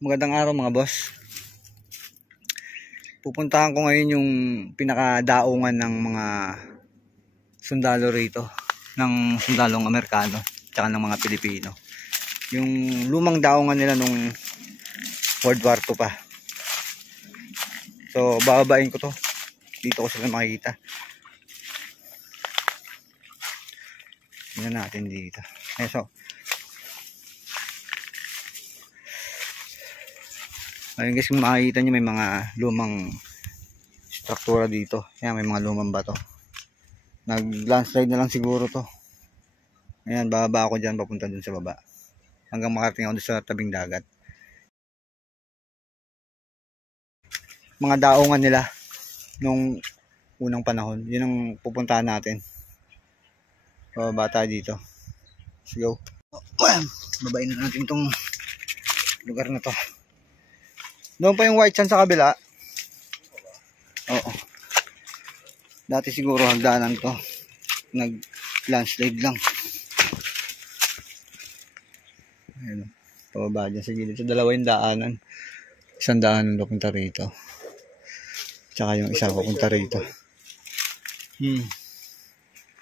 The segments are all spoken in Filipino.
Magandang araw mga boss. Pupuntahan ko ngayon yung pinakadaungan ng mga sundalo rito, ng sundalong Amerikano tsaka ng mga Pilipino. Yung lumang daungan nila nung World War II pa. So bababain ko to. Dito ko sila makikita. Tingnan natin dito. So ayun guys, kung makikita nyo may mga lumang struktura dito. Ayan, may mga lumang bato. Nag-landslide na lang siguro to. Ayan, bababa ako dyan papunta dun sa baba. Hanggang makarating ako dun sa tabing dagat. Mga daungan nila nung unang panahon. Yun ang pupuntahan natin. Bababa tayo dito. Let's go. Babain na natin tong lugar na to. Doon pa yung white sand sa kabila. Oo. Dati siguro hagdanan to. Nag-landslide lang. Ayun. Pababa dyan sa gilid. So, dalawa yung daanan. Isang daanan papunta rito. Tsaka yung isa papunta rito.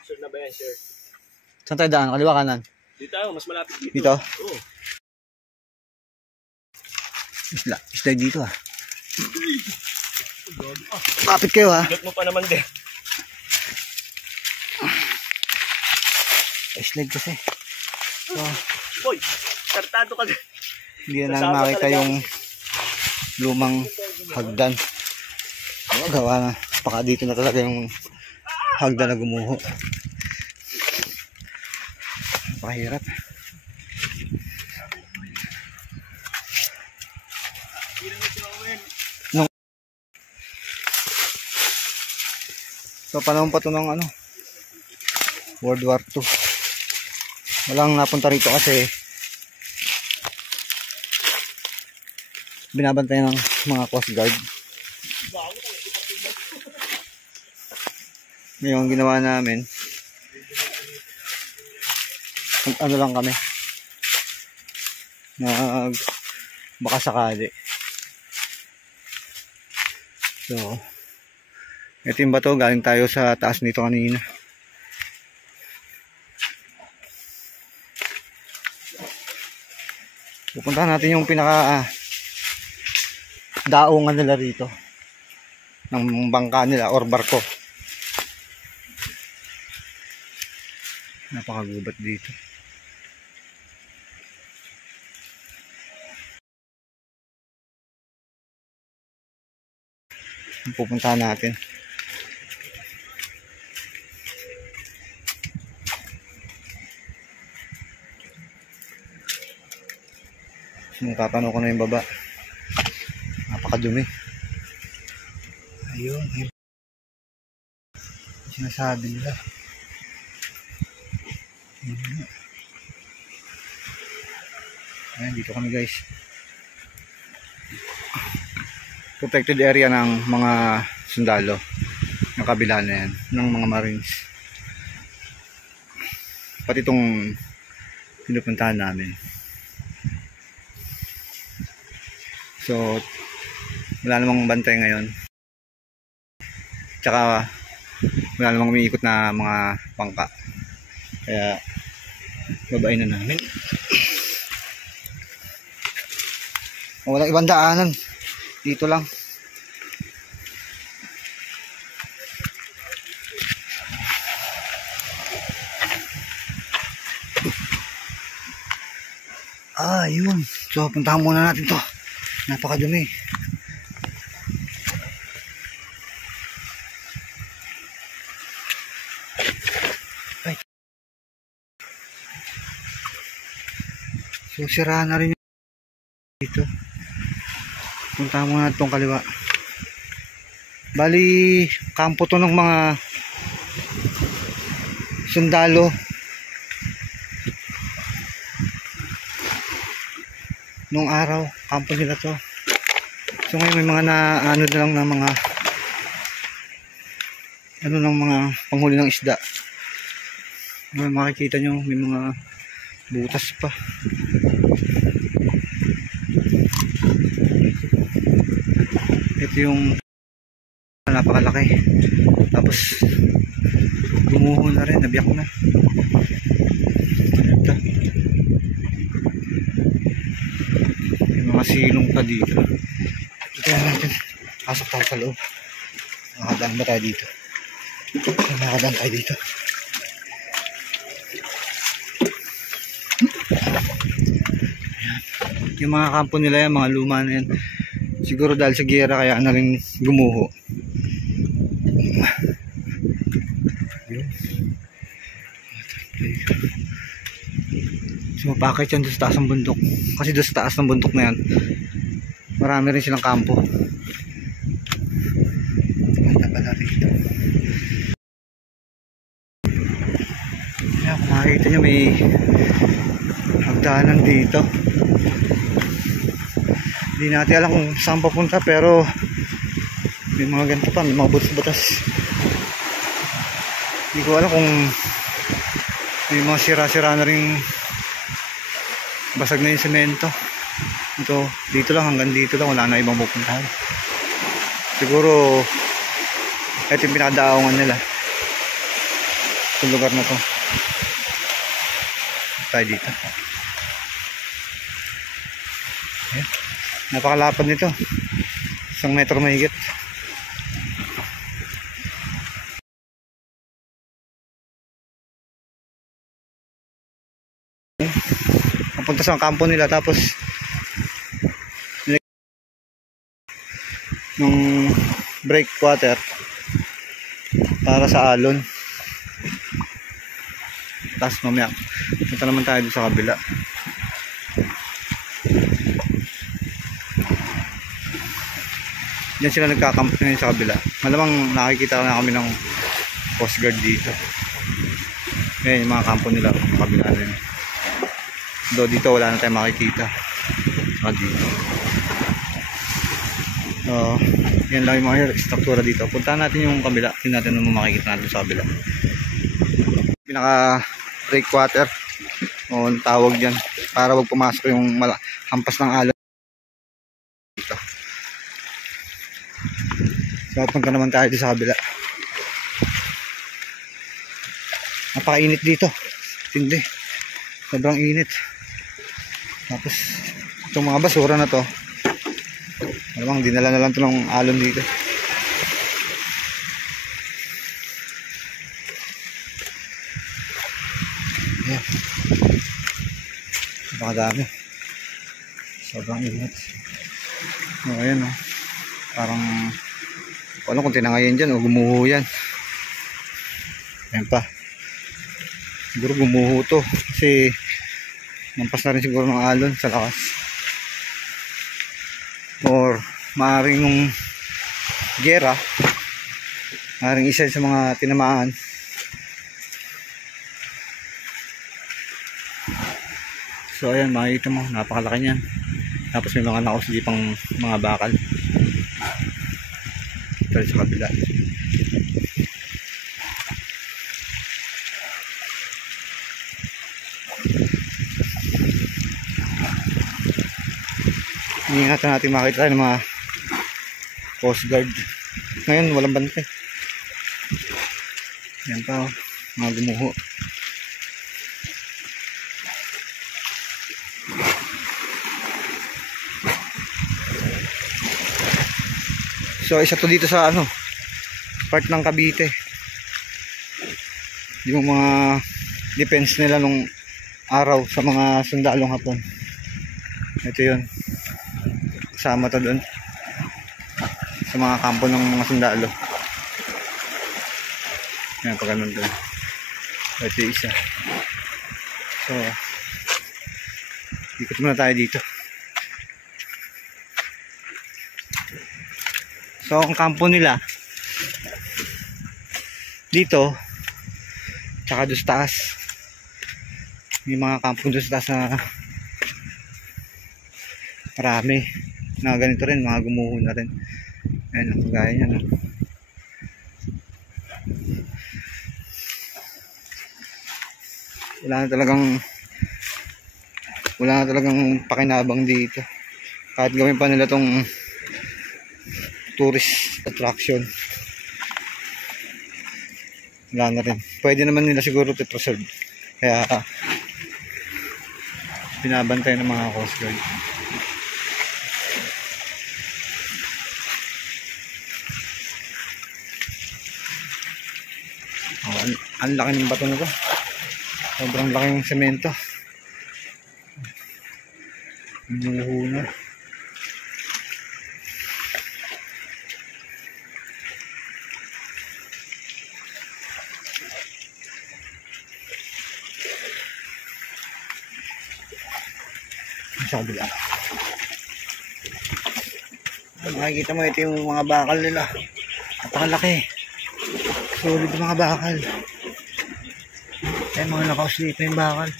Sure na ba yan, sir? Saan tayo daan? Kaliwa kanan? Dito tayo, mas malapit dito. Dito? Oo. Slide dito ah. Kapit kayo ha. Pilot mo pa naman din. Slide kasi. So, Boy, kartado ka din. hindi na namin makita yung lumang hagdan. Gawa na. Baka dito na talaga yung hagdan na gumuho. Pakahirap. So panahon pa to ng World War II. Walang napunta rito kasi binabantayan ng mga Coast Guard. Ngayon ginawa namin, lang kami, baka sakali. So ito yung bato, galing tayo sa taas nito kanina. Pupuntahan natin yung pinaka daungan nila rito ng bangka nila or barko. Napakagubat dito. Pupuntahan natin. Tatanong ko na yung baba. Napakadumi. Ayun. Sinasabi nila. Ayan, dito kami guys. Protected area ng mga sundalo. Ng kabila na yan. Ng mga Marines. Pati itong pinupuntahan namin. So, wala namang bantay ngayon. Tsaka, wala namang umiikot na mga bangka. Kaya, babain na namin. Walang ibang daanan. Dito lang. Yun. So, puntahan muna natin to. Napakadumi. Ay. So sira na rin dito. Punta muna itong kaliwa. Bali, kampo to ng mga sundalo nung araw. Kampo nila to. So ngayon may mga na lang ng mga ng mga panghuli ng isda. Makikita nyo may mga butas pa. yung napakalaki. Tapos gumuho na rin, nabiyak na. Ito. May mga silong pa dito. Ito natin. Pasok tayo sa loob. Nakadaan ba tayo dito? Nakadaan tayo dito. Yung mga kampo nila yan, mga luma na yan. Siguro dahil sa giyera kaya na rin gumuho. So mapakit yan doon sa taas ng bundok. Kasi doon sa taas ng bundok na yan, marami rin silang kampo. Kaya kung makikita nyo may hagdanan dito. Hindi natin alam kung saan papunta, pero may mga ganito pa, may mga butas-butas. Hindi ko alam kung may mga sira-sira na rin, basag na yung semento. Ito, dito lang, hanggang dito lang, wala na ibang pupuntahan. Siguro ito yung pinakadaongan nila sa lugar na to. Tayo dito. Ayan. Napakalapad nito, 1 metro mahigit. Napunta sa kampo nila, tapos nung breakwater para sa alon. Tapos mamaya punta naman tayo sa kabila. Diyan sila nagkakamp ngayon sa kabila. Malamang nakikita na kami ng Coast Guard dito. Ngayon yung mga kampo nila sa kabila rin. Do dito wala na tayong makikita. Saka dito. So yan lang yung mga struktura dito. Puntahan natin yung kabila. Tingnan natin naman makikita natin sa kabila. Pinaka breakwater o tawag dyan, para wag pumasok yung hampas ng alon dito. So punta naman tayo sa kabila. Napakainit dito, tindi, sobrang init. Tapos itong mga basura na to, malamang dinala na lang ito ng alon dito. Ayan, napakadami, sobrang init. O ayan o, parang alam kung tinangayin dyan o gumuho yan. Ayan pa, siguro gumuho to kasi mampas na rin siguro ng alon sa lakas, or maaaring nung gera, maaaring isa sa mga tinamaan. So ayan, makikita mo, napakalaki niyan. Tapos may mga nakausli pang mga bakal. Ito sa kabila. Ingatan natin makita tayo ng mga Coast Guard. Ngayon walang bantay. Yan pa, mga gumuho. So isa to dito sa ano, part ng Cavite. Yung mga defense nila nung araw sa mga sundalong Hapon. Ito yun, kasama to doon sa mga kampo ng mga sundalo. Yan, pag ganun doon. Ito yung isa. So ikot muna tayo dito. So ang kampo nila dito, tsaka doon sa taas. May mga kampo doon sa taas na marami na ganito rin, mga gumuho na rin. Ayan, ang kagaya niya, no? Wala na talagang pakinabang dito. Kahit gawin pa nila tong tourist attraction. Wala na rin. Pwede naman nila siguro to preserve. Kaya binabantay ng mga Coast Guard. Ang laki ng bato na to. Sobrang laki ng semento. Nuhuna. Sa kabila. Makikita mo, ito yung mga bakal nila. Napakalaki. Solid yung mga bakal. Ay, mga nakauslit na yung bakal.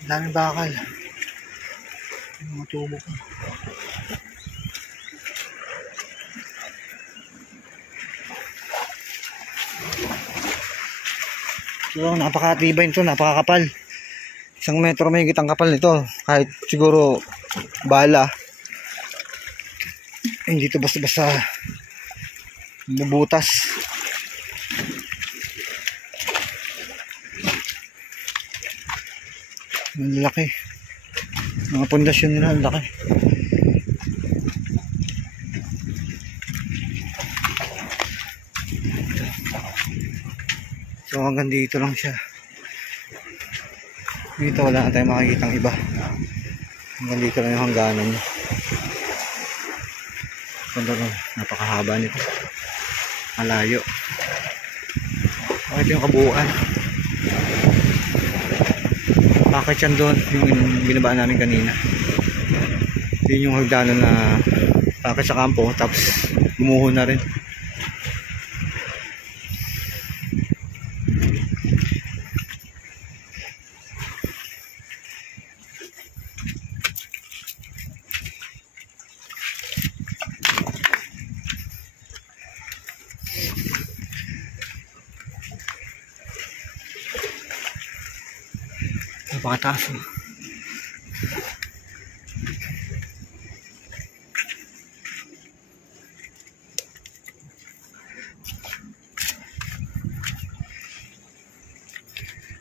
Ang daming bakal. Yung mga tubo ko. So, napakatibay nito, napakakapal. 1 metro may higit ang kapal nito. Kahit siguro bala, hindi ito basta-basta bubutas. Ang laki. Mga pundasyon nila, ang laki. So hanggang dito lang siya. Dito wala na tayong makikitang iba. Hanggang dito lang yung hangganan niya. Ganda lang, napakahaba nito. Malayo. Ito yung kabuuan. Bakit yan doon? Yung binabaan namin kanina. Yun yung hagdanan na bakit sa kampo. Tapos gumuho na rin. Napakataas.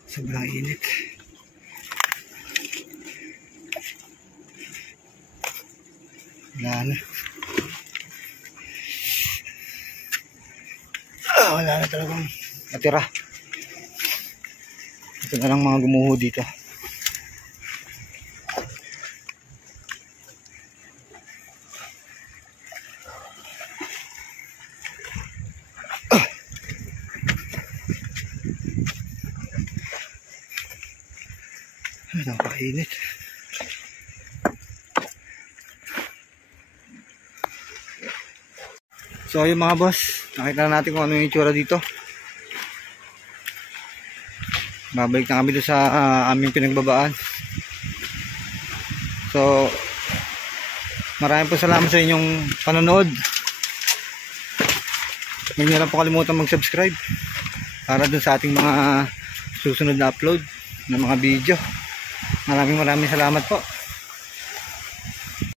Sobrang init. Wala na. Wala na talagang natira. Ito na lang mga gumuho dito. Napakainit. So yung mga boss, nakita na natin kung ano yung itsura dito. Babalik na kami doon sa aming pinagbabaan. So maraming po salamat sa inyong panonood. Huwag niyo lang po kalimutan mag-subscribe para doon sa ating mga susunod na upload ng mga video. Maraming salamat po.